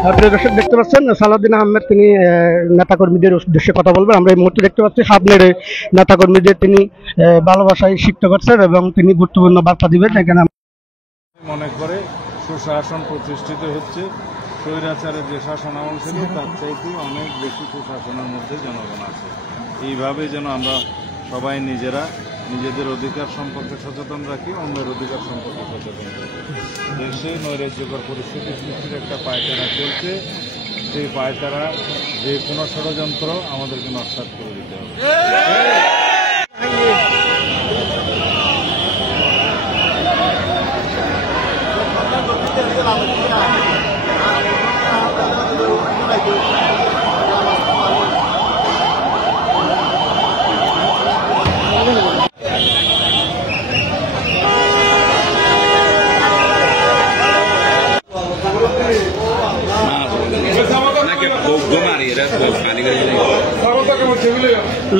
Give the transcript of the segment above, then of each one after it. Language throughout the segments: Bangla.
প্রিয় দর্শক দেখতে পাচ্ছেন সালাউদ্দিন আহমেদ তিনি নেতাকর্মীদের উদ্দেশ্যে কথা বলবেন। আমরা এই মুহূর্তে দেখতে পাচ্ছি সামনের নেতাকর্মীদের তিনি ভালোবাসায় সিক্ত করছেন এবং তিনি গুরুত্বপূর্ণ বার্তা দিবেন। এখানে মনে করে সুশাসন প্রতিষ্ঠিত হচ্ছে। স্বৈরাচারের যে শাসন আমল ছিল তার চাইতে অনেক বেশি সুশাসনের মধ্যে জনগণ আছে। এইভাবে যেন আমরা সবাই নিজেদের অধিকার সম্পর্কে সচেতন রাখি, অন্যের অধিকার সম্পর্কে সচেতন রাখি। দেশে নৈরাজ্যকর পরিস্থিতি সৃষ্টির একটা পায়তারা চলছে। সেই পায়তারা যে কোনো ষড়যন্ত্র আমাদেরকে নস্যাৎ করে দিতে হবে।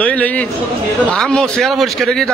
লই লই পরিষ্কার কি